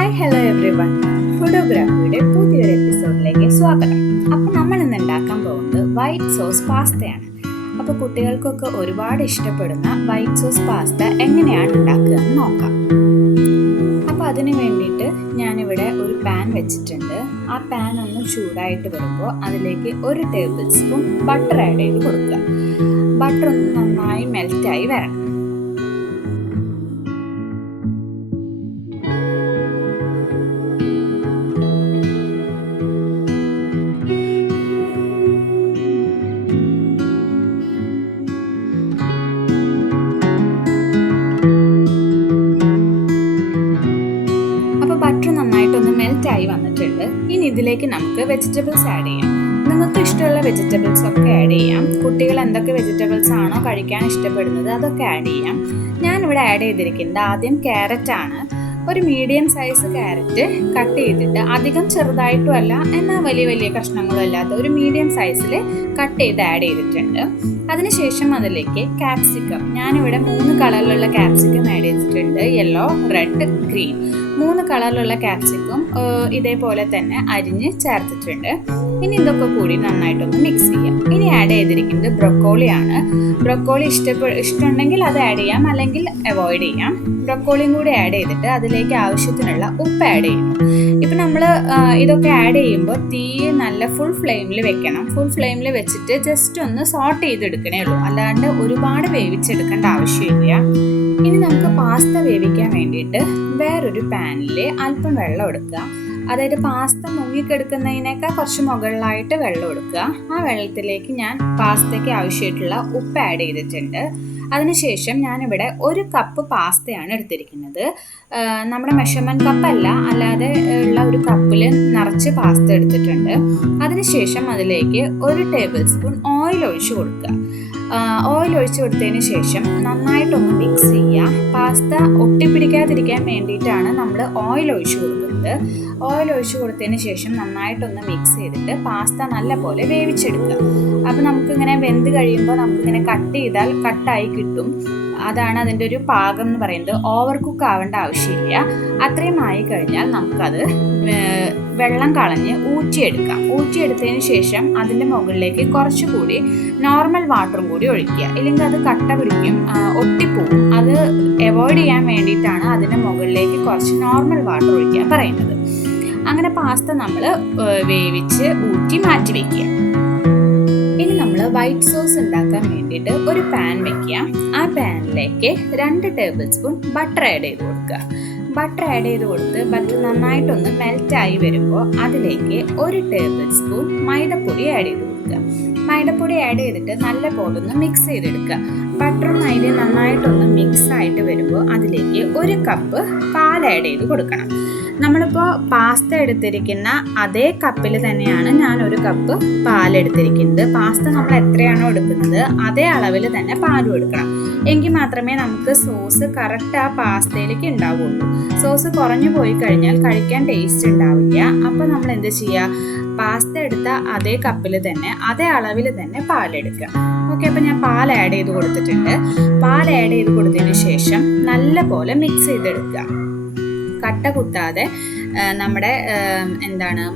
Hi hello every one, ഫുഡോഗ്രാഫിയുടെ പുതിയൊരു എപ്പിസോഡിലേക്ക് സ്വാഗതം. അപ്പോൾ നമ്മൾ ഇന്ന് ഉണ്ടാക്കാൻ പോകുന്നത് വൈറ്റ് സോസ് പാസ്തയാണ്. അപ്പോൾ കുട്ടികൾക്കൊക്കെ ഒരുപാട് ഇഷ്ടപ്പെടുന്ന വൈറ്റ് സോസ് പാസ്ത എങ്ങനെയാണ് ഉണ്ടാക്കുക എന്ന് നോക്കാം. അപ്പോൾ അതിന് വേണ്ടിയിട്ട് ഞാനിവിടെ ഒരു പാൻ വെച്ചിട്ടുണ്ട്. ആ പാൻ ഒന്ന് ചൂടായിട്ട് വരുമ്പോൾ അതിലേക്ക് 1 ടേബിൾ സ്പൂൺ ബട്ടർ ആഡ് ചെയ്ത് കൊടുക്കുക. ബട്ടർ ഒന്ന് നന്നായി മെൽറ്റായി വരണം. ബട്ടർ നന്നായിട്ടൊന്ന് മെൽറ്റായി വന്നിട്ടുണ്ട്. ഇനി ഇതിലേക്ക് നമുക്ക് വെജിറ്റബിൾസ് ആഡ് ചെയ്യാം. നിങ്ങൾക്ക് ഇഷ്ടമുള്ള വെജിറ്റബിൾസ് ഒക്കെ ആഡ് ചെയ്യാം. കുട്ടികൾ എന്തൊക്കെ വെജിറ്റബിൾസ് ആണോ കഴിക്കാൻ ഇഷ്ടപ്പെടുന്നത് അതൊക്കെ ആഡ് ചെയ്യാം. ഞാനിവിടെ ആഡ് ചെയ്തിരിക്കുന്നത് ആദ്യം ക്യാരറ്റ് ആണ്. ഒരു മീഡിയം സൈസ് ക്യാരറ്റ് കട്ട് ചെയ്തിട്ട് അധികം ചെറുതായിട്ടും അല്ല എന്നാൽ വലിയ വലിയ കഷ്ണങ്ങളും അല്ലാത്ത ഒരു മീഡിയം സൈസിൽ കട്ട് ചെയ്ത് ആഡ് ചെയ്തിട്ടുണ്ട്. അതിനുശേഷം അതിലേക്ക് ക്യാപ്സിക്കം, ഞാനിവിടെ 3 കളറിലുള്ള ക്യാപ്സിക്കം ആഡ് ചെയ്തിട്ടുണ്ട്. യെല്ലോ, റെഡ്, ഗ്രീൻ 3 കളറിലുള്ള ക്യാപ്സിക്കം ഇതേപോലെ തന്നെ അരിഞ്ഞ് ചേർത്തിട്ടുണ്ട്. ഇനി ഇതൊക്കെ കൂടി നന്നായിട്ടൊന്ന് മിക്സ് ചെയ്യാം. ഇനി ആഡ് ചെയ്തിരിക്കുന്നത് ബ്രൊക്കോളിയാണ്. ബ്രൊക്കോളി ഇഷ്ടമുണ്ടെങ്കിൽ അത് ആഡ് ചെയ്യാം, അല്ലെങ്കിൽ അവോയ്ഡ് ചെയ്യാം. ബ്രൊക്കോളിയും കൂടി ആഡ് ചെയ്തിട്ട് അതിലേക്ക് ആവശ്യത്തിനുള്ള ഉപ്പ് ആഡ് ചെയ്യുന്നു. ഇപ്പം നമ്മൾ ഇതൊക്കെ ആഡ് ചെയ്യുമ്പോൾ തീ നല്ല ഫുൾ ഫ്ലെയിമിൽ വെക്കണം. ഫുൾ ഫ്ലെയിമിൽ വെച്ചിട്ട് ജസ്റ്റ് ഒന്ന് സോട്ട് ചെയ്തെടുക്കണേ ഉള്ളൂ, അല്ലാണ്ട് ഒരുപാട് വേവിച്ചെടുക്കേണ്ട ആവശ്യമില്ല. ഇനി നമുക്ക് പാസ്ത വേവിക്കാൻ വേണ്ടിയിട്ട് വേറൊരു പാനിൽ അല്പം വെള്ളം എടുക്കുക. അതായത് പാസ്ത മുങ്ങിക്കെടുക്കുന്നതിനേക്കാൾ കുറച്ച് മുകളിലായിട്ട് വെള്ളം എടുക്കുക. ആ വെള്ളത്തിലേക്ക് ഞാൻ പാസ്തയ്ക്ക് ആവശ്യമായിട്ടുള്ള ഉപ്പ് ആഡ് ചെയ്തിട്ടുണ്ട്. അതിനുശേഷം ഞാനിവിടെ 1 കപ്പ് പാസ്തയാണ് എടുത്തിരിക്കുന്നത്. നമ്മുടെ മെഷർമെൻറ്റ് കപ്പല്ല, അല്ലാതെ ഉള്ള ഒരു കപ്പിൽ നിറച്ച് പാസ്ത എടുത്തിട്ടുണ്ട്. അതിനുശേഷം അതിലേക്ക് 1 ടേബിൾ സ്പൂൺ ഓയിൽ ഒഴിച്ച് കൊടുക്കുക. ഓയിൽ ഒഴിച്ച് കൊടുത്തതിന് ശേഷം നന്നായിട്ടൊന്ന് മിക്സ് ചെയ്യുക. പാസ്ത ഒട്ടിപ്പിടിക്കാതിരിക്കാൻ വേണ്ടിയിട്ടാണ് നമ്മൾ ഓയിൽ ഒഴിച്ച് കൊടുക്കുന്നത്. ഓയിൽ ഒഴിച്ച് കൊടുത്തതിന് ശേഷം നന്നായിട്ടൊന്ന് മിക്സ് ചെയ്തിട്ട് പാസ്ത നല്ലപോലെ വേവിച്ചെടുക്കുക. അപ്പോൾ നമുക്കിങ്ങനെ വെന്ത് കഴിയുമ്പോൾ നമുക്കിങ്ങനെ കട്ട് ചെയ്താൽ കട്ടായി കിട്ടും. അതാണ് അതിൻ്റെ ഒരു പാകം എന്ന് പറയുന്നത്. ഓവർ കുക്ക് ആവേണ്ട ആവശ്യമില്ല. അത്രയും ആയി കഴിഞ്ഞാൽ നമുക്കത് വെള്ളം കളഞ്ഞ് ഊറ്റിയെടുക്കാം. ഊറ്റിയെടുത്തതിന് ശേഷം അതിൻ്റെ മുകളിലേക്ക് കുറച്ചുകൂടി നോർമൽ വാട്ടറും കൂടി ഒഴിക്കുക. ഇല്ലെങ്കിൽ അത് കട്ട പിടിക്കും, ഒട്ടിപ്പോവും. അത് അവോയ്ഡ് ചെയ്യാൻ വേണ്ടിയിട്ടാണ് അതിൻ്റെ മുകളിലേക്ക് കുറച്ച് നോർമൽ വാട്ടർ ഒഴിക്കാൻ പറയുന്നത്. അങ്ങനെ പാസ്ത നമ്മൾ വേവിച്ച് ഊറ്റി മാറ്റി വയ്ക്കുക. ഇനി നമ്മൾ വൈറ്റ് സോസ് ഉണ്ടാക്കാൻ വേണ്ടിയിട്ട് ഒരു പാൻ വെക്കുക. ആ പാനിലേക്ക് 2 ടേബിൾ സ്പൂൺ ബട്ടർ ആഡ് ചെയ്ത് കൊടുക്കുക. ബട്ടർ ആഡ് ചെയ്ത് കൊടുത്ത് ബട്ടർ നന്നായിട്ടൊന്ന് മെൽറ്റായി വരുമ്പോൾ അതിലേക്ക് 1 ടേബിൾ സ്പൂൺ മൈദപ്പൊടി ആഡ് ചെയ്ത് കൊടുക്കുക. മൈദപ്പൊടി ആഡ് ചെയ്തിട്ട് നല്ല പോലെ ഒന്ന് മിക്സ് ചെയ്തെടുക്കുക. ബട്ടറും മൈദയും നന്നായിട്ടൊന്ന് മിക്സ് ആയിട്ട് വരുമ്പോൾ അതിലേക്ക് 1 കപ്പ് പാൽ ആഡ് ചെയ്ത് കൊടുക്കണം. നമ്മളിപ്പോൾ പാസ്ത എടുത്തിരിക്കുന്ന അതേ കപ്പിൽ തന്നെയാണ് ഞാൻ 1 കപ്പ് പാലെടുത്തിരിക്കുന്നത്. പാസ്ത നമ്മൾ എത്രയാണോ എടുക്കുന്നത് അതേ അളവിൽ തന്നെ പാലും എടുക്കണം. എങ്കിൽ മാത്രമേ നമുക്ക് സോസ് കറക്റ്റ് ആ പാസ്തയിലേക്ക് ഉണ്ടാവുള്ളൂ. സോസ് കുറഞ്ഞു പോയി കഴിഞ്ഞാൽ കഴിക്കാൻ ടേസ്റ്റ് ഉണ്ടാവില്ല. അപ്പോൾ നമ്മൾ എന്ത് ചെയ്യുക, പാസ്ത എടുത്ത അതേ കപ്പിൽ തന്നെ അതേ അളവിൽ തന്നെ പാലെടുക്കുക. ഓക്കെ, അപ്പോൾ ഞാൻ പാൽ ആഡ് ചെയ്ത് കൊടുത്തിട്ടുണ്ട്. പാൽ ആഡ് ചെയ്ത് കൊടുത്തതിന് ശേഷം നല്ല പോലെ മിക്സ് ചെയ്തെടുക്കുക. കട്ട കുത്താതെ നമ്മുടെ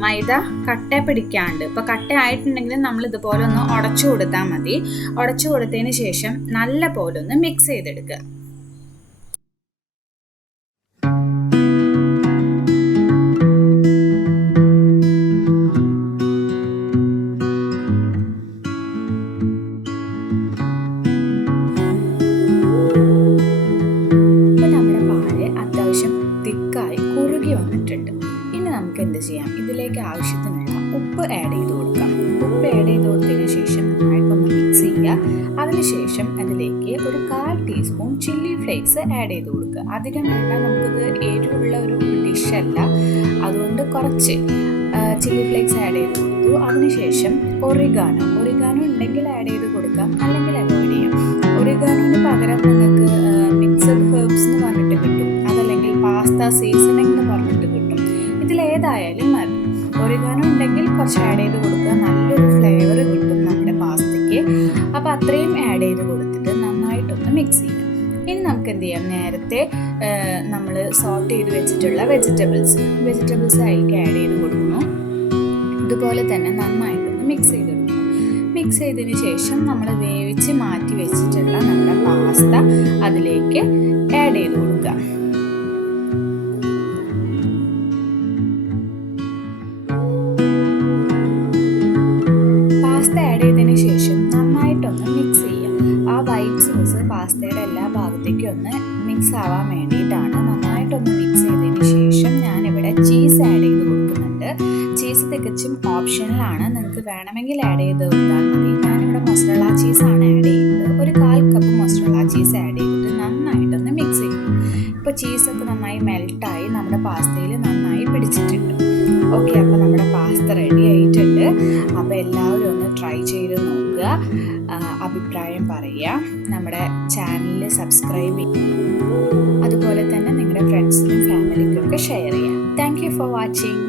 മൈദ കട്ട പിടിക്കാണ്ട്. ഇപ്പോൾ കട്ട ആയിട്ടുണ്ടെങ്കിൽ നമ്മൾ ഇതുപോലെ ഒന്ന് ഉടച്ചു കൊടുത്താൽ മതി. ഉടച്ചു കൊടുത്തതിന് ശേഷം നല്ല പോലെ ഒന്ന് മിക്സ് ചെയ്തെടുക്കുക. എന്ത് ചെയ്യാം, ഇതിലേക്ക് ആവശ്യത്തിനുള്ള ഉപ്പ് ആഡ് ചെയ്ത് കൊടുക്കാം. ഉപ്പ് ആഡ് ചെയ്ത് കൊടുത്തതിന് ശേഷം നന്നായിട്ടൊന്ന് മിക്സ് ചെയ്യുക. അതിനുശേഷം അതിലേക്ക് ഒരു 1/4 ടീസ്പൂൺ ചില്ലി ഫ്ലേക്സ് ആഡ് ചെയ്ത് കൊടുക്കുക. അധികം വേണ്ട, നമുക്കിത് എരിവുള്ള ഒരു ഡിഷല്ല, അതുകൊണ്ട് കുറച്ച് ചില്ലി ഫ്ലേക്സ് ആഡ് ചെയ്ത് കൊടുത്തു. അതിനുശേഷം ഒറിഗാനോ ഉണ്ടെങ്കിൽ ആഡ് ചെയ്ത് കൊടുക്കാം, അല്ലെങ്കിൽ അവോയ്ഡ് ചെയ്യാം. ഒറിഗാനോന് പകരം നിങ്ങൾക്ക് മിക്സഡ് ഹെർബ്സ് എന്ന് പറഞ്ഞിട്ട് കിട്ടും, അതല്ലെങ്കിൽ പാസ്ത സീസണിംഗ് എന്ന് പറഞ്ഞിട്ട് കിട്ടും. ഇതിലേതായാലും മതി. ഒറിഗാനോ ഉണ്ടെങ്കിൽ കുറച്ച് ആഡ് ചെയ്ത് കൊടുക്കുക, നല്ലൊരു ഫ്ലേവർ കിട്ടും നമ്മുടെ പാസ്തയ്ക്ക്. അപ്പോൾ അത്രയും ആഡ് ചെയ്ത് കൊടുത്തിട്ട് നന്നായിട്ടൊന്ന് മിക്സ് ചെയ്യുക. ഇനി നമുക്ക് എന്ത് ചെയ്യാം, നേരത്തെ നമ്മൾ സോർട്ട് ചെയ്ത് വെച്ചിട്ടുള്ള വെജിറ്റബിൾസ് അതിലേക്ക് ആഡ് ചെയ്ത് കൊടുക്കുന്നു. ഇതുപോലെ തന്നെ നന്നായിട്ടൊന്ന് മിക്സ് ചെയ്തെടുക്കുന്നു. മിക്സ് ചെയ്തതിന് ശേഷം നമ്മൾ വേവിച്ച് മാറ്റി വെച്ചിട്ടുള്ള നമ്മുടെ പാസ്ത അതിലേക്ക് ആഡ് ചെയ്ത് കൊടുക്കുക. പാസ്ത ആഡ് ചെയ്തതിന് ശേഷം നന്നായിട്ടൊന്ന് മിക്സ് ചെയ്യാം. ആ വൈറ്റ് സോസ് പാസ്തയുടെ എല്ലാ ഭാഗത്തേക്കും ഒന്ന് മിക്സ് ആവാൻ വേണ്ടിയിട്ടാണ്. നന്നായിട്ടൊന്ന് മിക്സ് ചെയ്തതിന് ശേഷം ഞാനിവിടെ ചീസ് ആഡ് ചെയ്ത് കൊടുക്കുന്നുണ്ട്. ചീസ് തികച്ചും ഓപ്ഷണലാണ്, നിങ്ങൾക്ക് വേണമെങ്കിൽ ആഡ് ചെയ്ത് കൊടുത്താൽ മതി. ഞാനിവിടെ മൊസറല്ല ചീസാണ് ആഡ് ചെയ്യുന്നത്. ഒരു 1/4 കപ്പ് മൊസറല്ല ചീസ് ആഡ് ചെയ്തിട്ട് നന്നായിട്ടൊന്ന് മിക്സ് ചെയ്യും. ഇപ്പോൾ ചീസൊക്കെ നന്നായി മെൽട്ടായി നമ്മുടെ പാസ്തയിൽ നന്നായി പിടിച്ചിട്ടുണ്ട്. ഓക്കെ, അപ്പോൾ നമ്മുടെ പാസ്ത റെഡി ആയിട്ടുണ്ട്. അപ്പോൾ എല്ലാവരും ഒന്ന് ട്രൈ ചെയ്ത് നോക്കുക, അഭിപ്രായം പറയുക, നമ്മുടെ ചാനൽ സബ്സ്ക്രൈബ് ചെയ്യുക, അതുപോലെ തന്നെ നിങ്ങളുടെ ഫ്രണ്ട്സിനും ഫാമിലിക്കും ഒക്കെ ഷെയർ ചെയ്യാം. Thank you for watching.